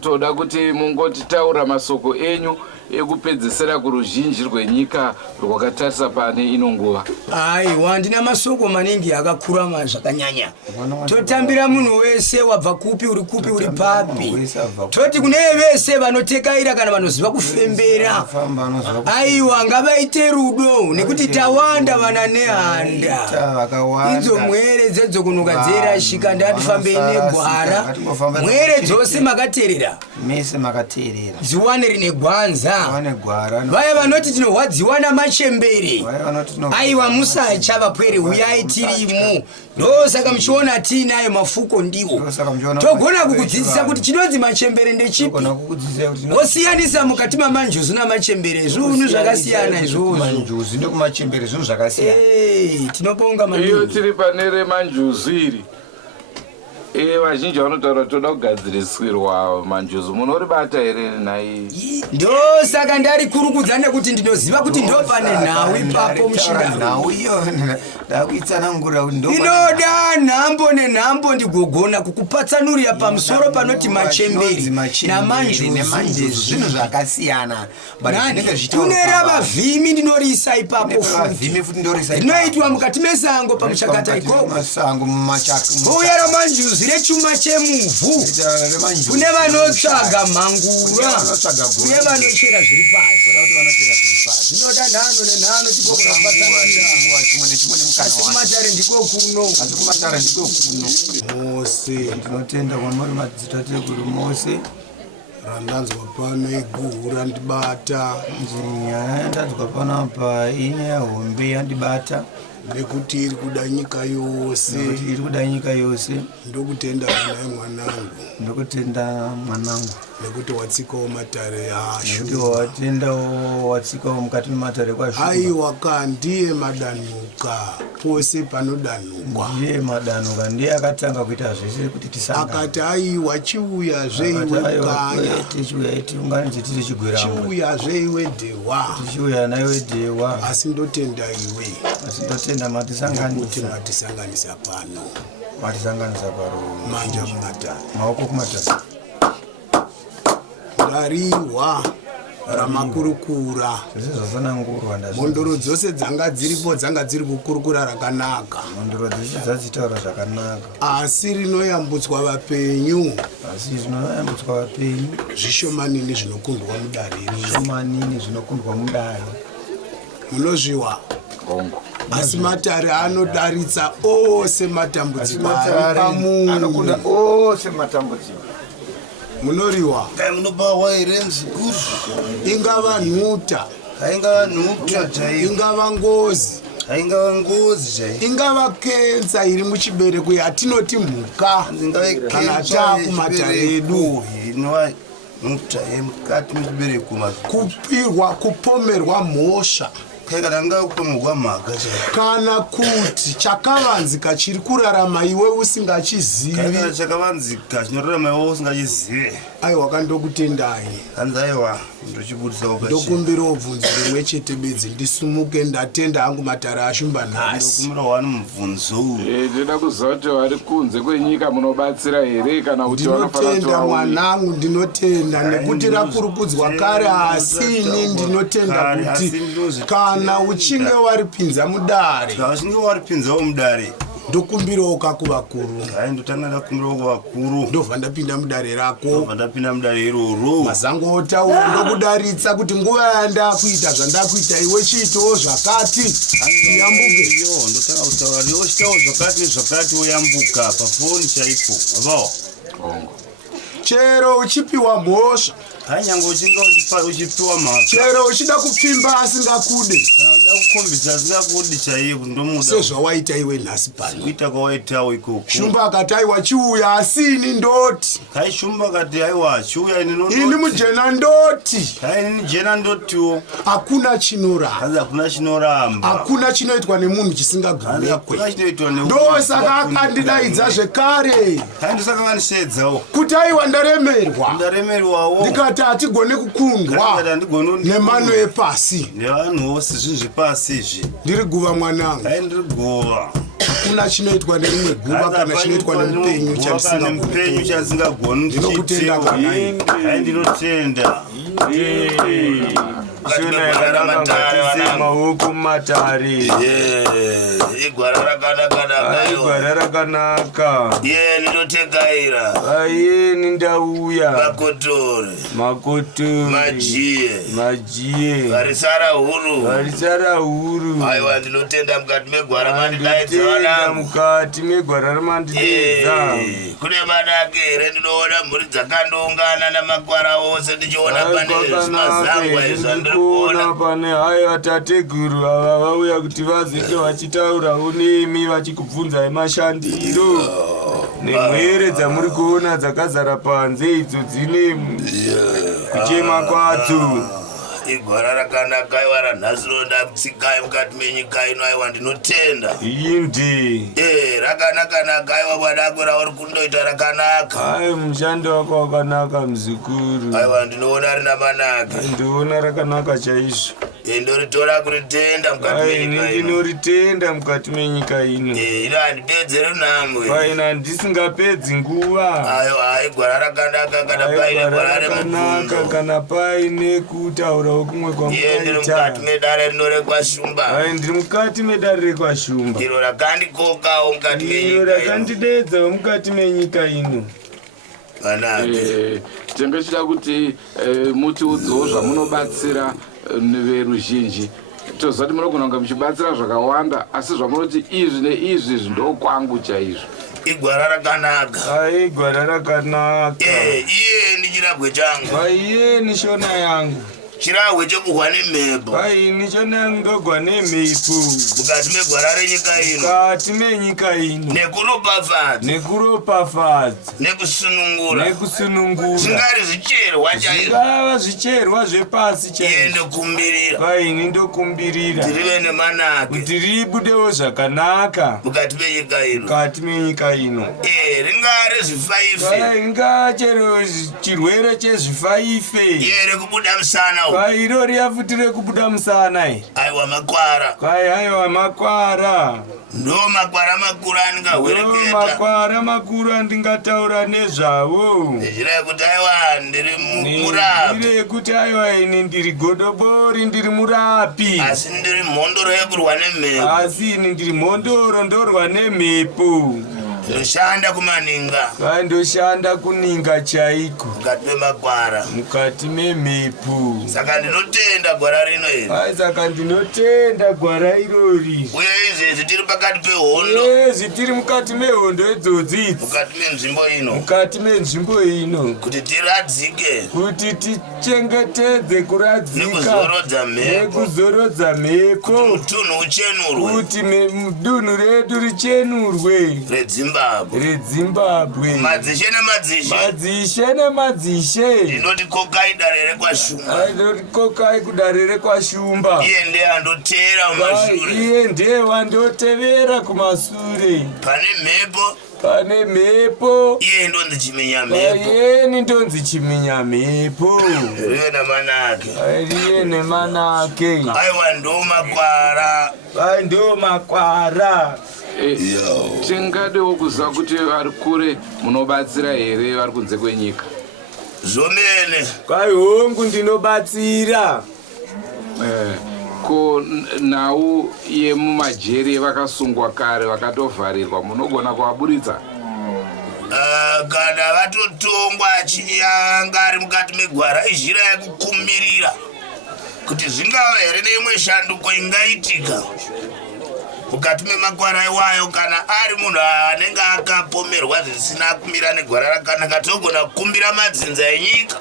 Toda kuti mungoti taura masoko enyu ekupedzesera kuruzhinji rwenyika rwakatarisa pane inonguva. Aiwa, ndina masoko maningi akakura zvakanyanya. Totambira munhu wese wabva kupi uri kupi uri papi. Toti kune vese vanotekaira kana vanoziva kufembera. Aiwa, ngavaite rudo nekuti tawanda vana nehanda. Idzo mwere dzedzo kunuka dzerashika ndatifambei negwara. Mwere dzose makaterera. Mese makaterera. Ziwane rine gwanza. Vaya vanoti tinorwadziwa namachembere. Aiwa, musacha vapwere, uyai tirimo. Ndosaka muchiona tiinayo mafuko ndiwo. Togona kukudzidzisa kuti chinonzi machembere ndechipi. Osiyanisa mukati mamanjuzu namachembere. Zvinhu zvakasiyana izvozvo. Manjuzu ndokumachembere zvinhu zvakasiyana. Tinobonga maningi. Iyo tiri pane remanjuzu iri. Vazhinji vanotaura toda kugadzirisirwa manjuzu. Munoribata here nai? Ndosaka ndari kurukudza nekuti ndinoziva kuti ndo pane nhau ipapo mushindano. Nhau iyo ndakuitsanangura kuti ndo. Inoda nhambo nenhambo ndigogona kukupatsanurira pamusoro panoti machemberi namanjuzu zvinhu zvakasiyana. Kune ravavhimi ndinorisa ipapo futi. Ndinoitwa mukati mesango pamuchakata ikoko. Masango mumachaka. Uya ramanjuzu rechuma chemuvhu. Kune vanotsvaga mhangura. Kune vanochera zviri pasi. Zvinoda nhano nenhano tigogona kupatsanurira. Asi kumatare ndiko kuno. Mose, ndinotenda kwamuri madzitateguru Mose. Randanzwa pano iguhu randibata. Nyaya yandanzwa panapa inyaya hombe yandibata. Nekuti iri kuda nyika yose. Ndokutenda mwanangu. Nekuti watsikawo matare ashu. Nekuti watsikawo mukati mematare kwashu. Aiwa, ndiye madanuka pose panodanukwa. Ndiye madanuka, ndiye akatanga kuita zvese kuti tisangane. Akati aiwa, chiuya zveiwe kanya. Tichiuya tiunganidze tiri chigwiramo. Chiuya zveiwe dewa. Tichiuya naiwe dewa. Asi ndotenda iwe. Tenda matisanganisa pano. Matisanganisa paro. Manja kumatare. Maoko kumatare. Ndariwa ramakurukura. Mondoro dzose dzanga dziripo dzanga dziri kukurukura rakanaka. Mondoro dzese dzadzitaura zvakanaka. Asi rinoyambutswa vapenyu. Zvishomanini zvinokundwa mudare. Munozviwa. Asi matare anodaritsa ose matambudziko ari pamunhu. Anokuda ose matambudziko. Munoriwa. Munobawa here mzukuru. Ingava nhuta. Ingava ngozi. Ingava kenza iri muchibereko yatinoti mhuka. Kana taakumatare edu. Nhuta yemukati muchibereko. Kupirwa, kupomerwa mhosva. Kana kuti chakavanzika chiri kurarama iwe usingachizivi. Aiwa, kandokutendai. Ndokumbira bvunzo rimwe chete bedzi ndisumuke ndatenda hangu matare ashumba nhasi. Ndinoda kuziva kuti vari kunze kwenyika munobatsira here kana kuti ndinotenda mwanangu, ndinotenda nekuti rakurukudzwa kare. Asi ini ndinotenda kuti kana uchinge waripinza mudare. Ndokumbirawo kakuvakuru. Ndobva ndapinda mudare rako. Mazango otaura ndokudaritsa kuti nguva yandakuita zvandakuita iwe chiitawo zvakati. Yambuke. Ndotanga kutaura iwe chiitawo zvakati nezvakati woyambuka pafoni chaipo. Chero uchipiwa mhosva Hanyango uchinga uchipiwa mhaka. Chero uchida kupfimba asingakude. Kana uda kukombidza asingakudi chaiye kundomuda. Sezvawaita iwe nhasi pano. Kuita kwawaitawo ikoko. Shumba akati aiwa chiuya asini ndoti. Kai Shumba akati aiwa chiuya ini ndoti. Ini mujena ndoti. Kai ini jena ndotiwo. Hakuna chinoramba. Hakuna chinoramba. Hakuna chinoitwa nemunhu chisingagumekwe. Hakuna chinoitwa nemunhu. Ndosaka akandidaidza zvekare. Kai ndosaka vanisvedzawo. Kuti aiwa ndaremerwa. Ndaremerwawo. Ndikati hatigone kukundwa nemano epasi. Nevanhu vose zvinhu zvepasi izvi. Ndiri guva mwanangu. Kai ndiri guva. Hakuna chinoitwa nerimwe guva kana chinoitwa nemupenyu chatisingagoni. Ndinokutenda kana ini. Kai ndinotenda. Shona yakanaka maoko matare. Igwara rakanaka. Ndinotegaira. Ayeni ndauya. Makotore. Majiye. Varisara huru. Aiwa ndinotenda mukati megwara mandidaidza vanangu. Mukati megwara ramandidaidza. Kune manake here ndinoona mhuri dzakandoungana namakwara ose ndichiona pane zvimazangwa izvi kuona pane hayo atateguru ava vauya kuti vazenge vachitaurawo nemi vachikubvunzai mashandiro nemwere dzamuri kuona dzakazara panze idzo dzine kuchema kwadzo. Igwara rakanaka aiwa ranhasironda tsikai mukati menyika ino aiwa ndinotenda. Indi. Rakanaka aiwa bwadako rauri kundoita rakanaka. Ai mushando wako wakanaka muzukuru. Aiwa ndinoona rina manake. Ndinoona rakanaka chaizvo. Ndoritora kuritenda mukati menyika ino. Ndinoritenda mukati menyika ino. Ino handipedzere nhamo. Paina ndisingapedzi nguva. Aiwa igwara rakanaka kana paine gwara remubvunzo. Kana paine kutaura kumwe kwamukaita. Ndiri mukati medare rinore kwaShumba. Ndiri mukati medare rekwashumba. Iro rakandikokawo mukati menyika ino. Iro rakandidedzawo mukati menyika ino. Tengechida kuti mutiudzewo zvamunobatsira veruzhinji. Tozati munogona kunge muchibatsira zvakawanda asi zvamunoti izvi neizvi ndokwangu chaizvo. Igwara rakanaka. Igwara rakanaka. Iye ni chirabwe changu. Iye ni shona yangu. Chirahwe chekugwa nemhepo. Ini chona yangu ndogwa nemhepo. Mukati megwara renyika ino. Mukati menyika ino. Nekuropafadza. Nekusunungura. Zvingari zvicherwa chaizvo. Zvingava zvicherwa zvepasi chaizvo. Iye ndokumbirira. Ini ndokumbirira. Tirive nemanake. Kuti ribudewo zvakanaka. Mukati menyika ino. Mukati menyika ino. Ringave zvifaife. Ringava chero chirwere chezvifaife. Iye rekubuda musana. Iro riafutire kubuda musana. Aiwa makwara. Aiwa makwara. Ndo makwara makuru andingahwereketa. Makwara makuru andingataura nezvavo. Ndiri kuti aiwa ndiri murapi. Ndiri kuti aiwa ini ndiri godobori ndiri murapi. Asi ndiri mhondoro yekurwa nemhepo. Asi ini ndiri mhondoro ndorwa nemhepo. Ndoshanda kumaninga. Ndoshanda kuninga chaiko. Mukati memakwara. Mukati memhepo. Saka ndinotenda gwara rino iri. Saka ndinotenda gwara irori. Uye izvezvi tiri pakati pehondo. Tiri mukati mehondo idzodzi. Mukati menzvimbo ino. Mukati menzvimbo ino. Kuti tiradzike. Kuti tichengetedze kuradzika. Nekuzorodza mhepo. Nekuzorodza mhepo. Kuti mutunhu uchenurwe. Kuti dunhu redu richenurwe. Rezimbabwe. Madzishe nemadzishe. Ndinoti kokai dare rekwashumba. Ndinoti kokai kudare rekwashumba. Iye ndiye andotevera kumashure. Iye ndiye wandotevera kumashure. Pane mhepo. Iye ndonzi chimenya mhepo. Iye ndonzi chimenya mhepo. Riye nemanake. Riye nemanake. Aiwa ndo makwara. Ndo makwara. Tingadewo kuziva kuti vari kure munobatsira here vari kunze kwenyika. Zvomene. Kwai hongu ndinobatsira. Ko nhau yemumajeri vakasungwa kare vakatovharirwa munogona kuvaburitsa. Kana vatotongwa chinyanga ari mukati megwara izhira yekukumbirira kuti zvingava here neimwe shanduko ingaitika mukati memakwara iwayo. Kana ari munhu anenge akapomerwa zvisina kumira negwara rakanaka togona kukumbira madzinza enyika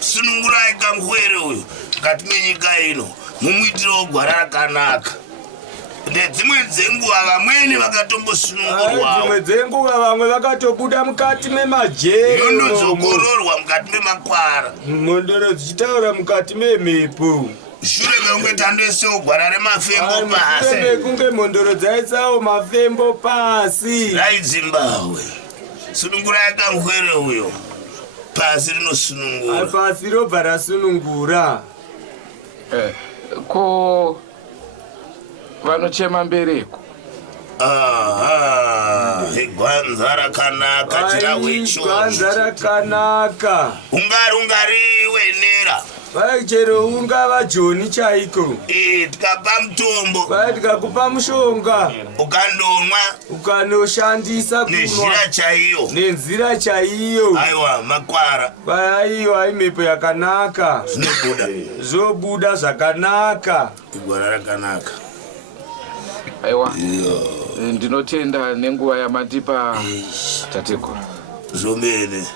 sunungurai kamwere uyu mukati menyika ino mumuitiro gwara rakanaka. Nedzimwe dzenguva vamweni vakatombosunungurwa. Dzimwe dzenguva vamwe vakatobuda mukati memajeri. Nyondo dzokororwa mukati memakwara. Mondoro dzichitaura mukati memhepo. Shure mekunge tandoisewo gwara remafembo pasi. Shure mekunge mondoro dzaisawo mafembo pasi. Raidzimbawe. Sunungurai kamwere uyo. Pasi rinosunungura. Pasi robva rasunungura. Ko vanochema mbereko. Gwanza rakanaka chirahwecho. Gwanza rakanaka. Ungariwe nera. Chero ungava Joni chaiko. Tikapa mutombo. Tikakupa mushonga. Ukandonwa. Ukanoshandisa kunwa. Nenzira chaiyo. Nenzira chaiyo. Aiwa makwara. Aiwa imhepo yakanaka. Zvinobuda. Zvobuda zvakanaka. Igwara rakanaka. Aiwa. Ndinotenda nenguva yamatipa tatekuru. Zvomene.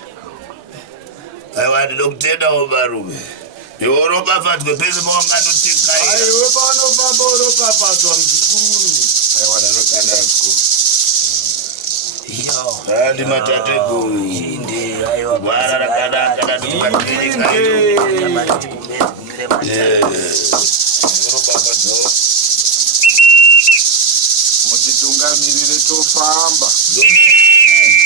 Aiwa ndinokutenda barume. Iwe ropafadzwe pese paunganotikai. Iwe paunofamba uropafadzwa muzukuru. Aiwa ndinotenda zvikuru. Ndi matatekuru. Gwara rakanaka ndatukatirika. Mutitungamirire tofamba.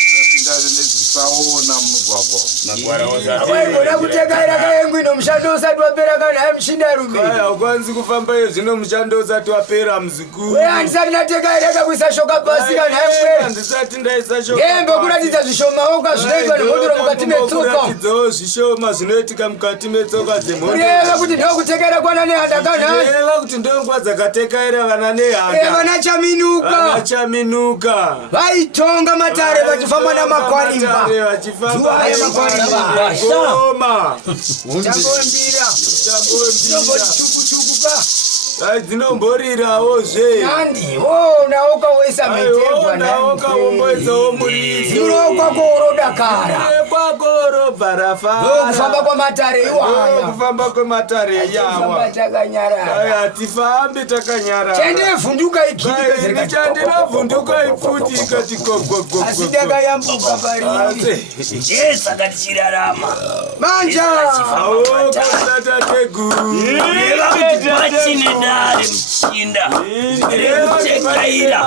Zapindane nedzisaona mugwagwa. Magwara ozara. Waigona kutekaira kayengu ino mushando usati wapera kana mshindarume. Haukwanisi kufamba iyo zvino mushando usati wapera muzukuru. Wewe handisati natekaira kakuisa shoka pasi kana mkwera. Handisati ndaisa shoka. Ngembe kuratidza zvishoma oka zvinoitwa nemotoro mukati metsoka. Kuratidzawo zvishoma zvinoitika mukati metsoka dzemotoro. Kureva kuti ndokutekaira kwana nehanda kana. Kureva kuti ndonguva dzakatekaira vana nehanda. Vana chaminuka. Vana chaminuka. Vaitonga matare vachifamba namakwarimba. Vachifamba namakwarimba. Goma. Chambondira. Chambondira. Chukuchukuka. Dzinomborirawo zve. Nandi, nawo ukawesa meterwa nandi. Nawo ukawomboedzawo muridzo. Dziro kwako urodakara. Kwako urobva rafara. Kufamba kwamatare iwana. Kufamba kwamatare yawa. Kufamba takanyarara. Hatifambi takanyarara. Chandevhunduka ikiti. Chandinavhunduka ipfuti ikati gogogogo. Asi ndakayambuka pariri. Jesu akatichirarama. Manja. Awo kasatateguru. Ari mchinda rekutekaira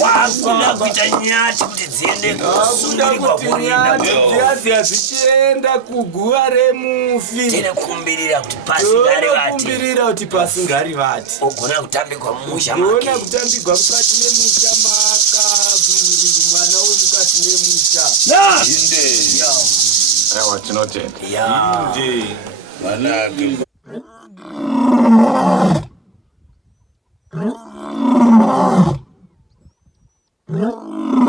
wakuda kuita nyati kuti dziende kusungirirwa kurinda dziasiya zichienda kuguva remufi. Tinokumbirira kuti pasingari vati. Tinokumbirira kuti pasingari vati. Ogona kutambirwa mumusha make. Ogona kutambirwa mukati memusha maka mwana wemukati memusha. Inde. Aiwa tinotenda. Inde. Manake. No.